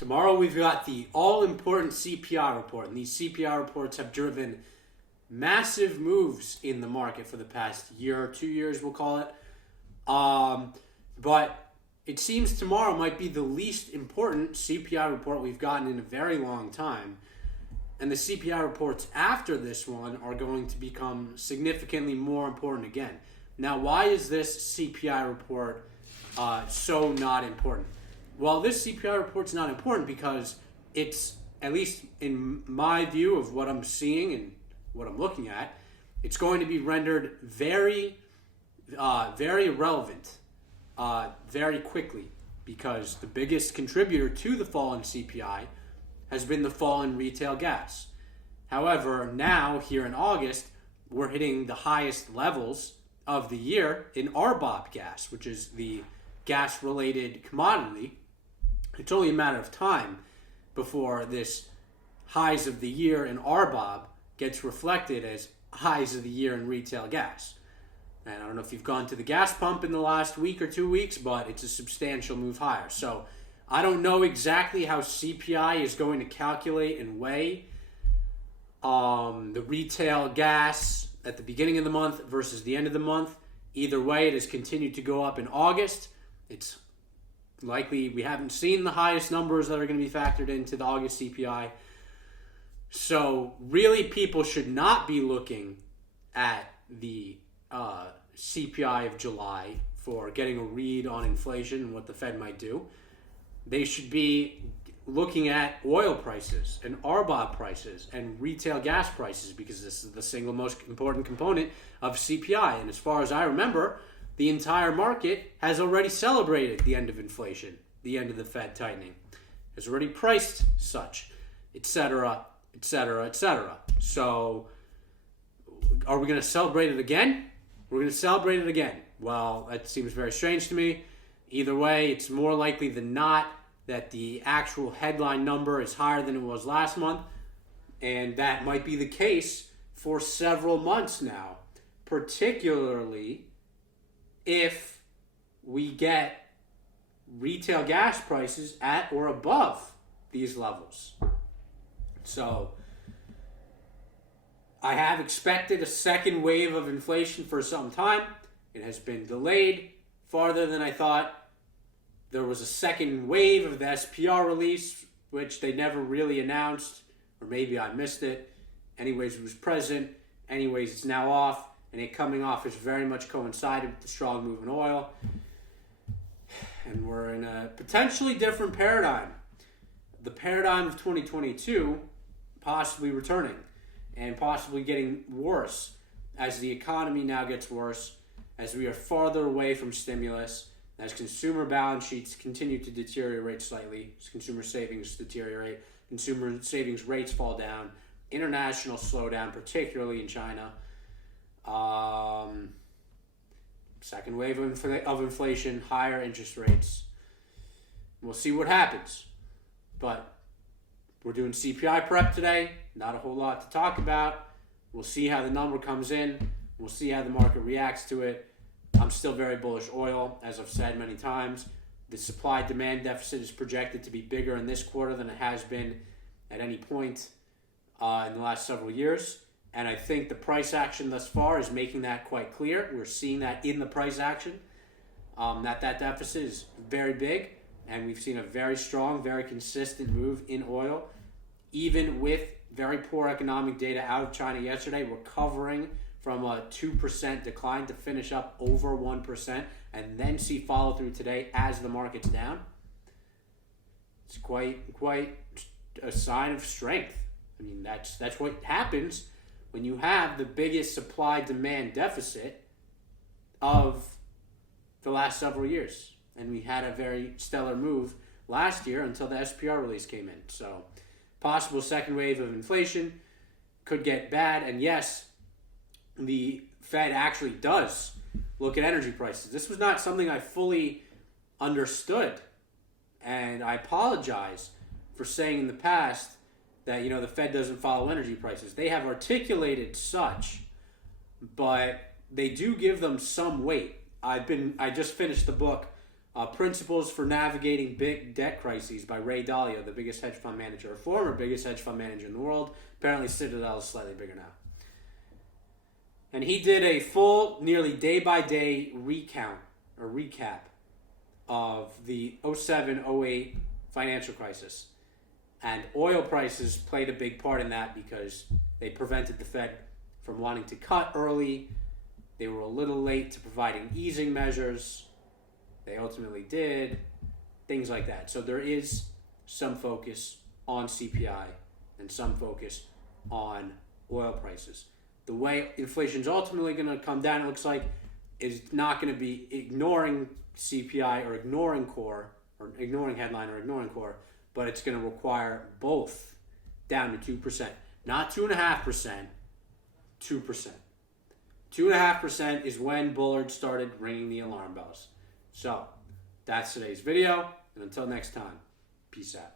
Tomorrow we've got the all-important CPI report, and these CPI reports have driven massive moves in the market for the past year or 2 years, we'll call it. But it seems tomorrow might be the least important CPI report we've gotten in a very long time. And the CPI reports after this one are going to become significantly more important again. Now, why is this CPI report so not important? Well, this CPI report's not important because it's, at least in my view of what I'm seeing and what I'm looking at, it's going to be rendered very relevant very quickly, because the biggest contributor to the fall in CPI has been the fall in retail gas. However, now, here in August, we're hitting the highest levels of the year in RBOB gas, which is the gas-related commodity. It's only a matter of time before this highs of the year in RBOB gets reflected as highs of the year in retail gas. And I don't know if you've gone to the gas pump in the last week or 2 weeks, but it's a substantial move higher. So I don't know exactly how CPI is going to calculate and weigh the retail gas at the beginning of the month versus the end of the month. Either way, it has continued to go up in August. It's likely we haven't seen the highest numbers that are going to be factored into the August CPI. So really, people should not be looking at the CPI of July for getting a read on inflation and what the Fed might do. They should be looking at oil prices and RBOB prices and retail gas prices, because this is the single most important component of CPI. And as far as I remember, the entire market has already celebrated the end of inflation, the end of the Fed tightening, has already priced such, etc., etc., etc. So are we going to celebrate it again? We're going to celebrate it again. Well, that seems very strange to me. Either way, it's more likely than not that the actual headline number is higher than it was last month, and that might be the case for several months now, particularly if we get retail gas prices at or above these levels. So I have expected a second wave of inflation for some time. It has been delayed farther than I thought. There was a second wave of the SPR release, which they never really announced, or maybe I missed it. Anyways, it was present. Anyways, it's now off, and it coming off has very much coincided with the strong move in oil. And we're in a potentially different paradigm. The paradigm of 2022 possibly returning and possibly getting worse as the economy now gets worse, as we are farther away from stimulus, as consumer balance sheets continue to deteriorate slightly, as consumer savings deteriorate, consumer savings rates fall down, international slowdown, particularly in China, second wave of inflation, higher interest rates. We'll see what happens. But we're doing CPI prep today. Not a whole lot to talk about. We'll see how the number comes in. We'll see how the market reacts to it. I'm still very bullish oil, as I've said many times. The supply-demand deficit is projected to be bigger in this quarter than it has been at any point in the last several years. And I think the price action thus far is making that quite clear. We're seeing that in the price action, that deficit is very big. And we've seen a very strong, very consistent move in oil. Even with very poor economic data out of China yesterday, recovering from a 2% decline to finish up over 1% and then see follow through today as the market's down. It's quite a sign of strength. I mean, that's what happens when you have the biggest supply-demand deficit of the last several years. And we had a very stellar move last year until the SPR release came in. So, possible second wave of inflation could get bad. And yes, the Fed actually does look at energy prices. This was not something I fully understood. And I apologize for saying in the past that, the Fed doesn't follow energy prices. They have articulated such, but they do give them some weight. I just finished the book Principles for Navigating Big Debt Crises by Ray Dalio, the biggest hedge fund manager, or former biggest hedge fund manager in the world. Apparently Citadel is slightly bigger now. And he did a full, nearly day-by-day recap of the 07-08 financial crisis. And oil prices played a big part in that because they prevented the Fed from wanting to cut early. They were a little late to providing easing measures. They ultimately did. Things like that. So there is some focus on CPI and some focus on oil prices. The way inflation is ultimately going to come down, it looks like, is not going to be ignoring CPI or ignoring core, or ignoring headline or ignoring core, but it's going to require both down to 2%. Not 2.5%, 2%. 2.5% is when Bullard started ringing the alarm bells. So, that's today's video, and until next time, peace out.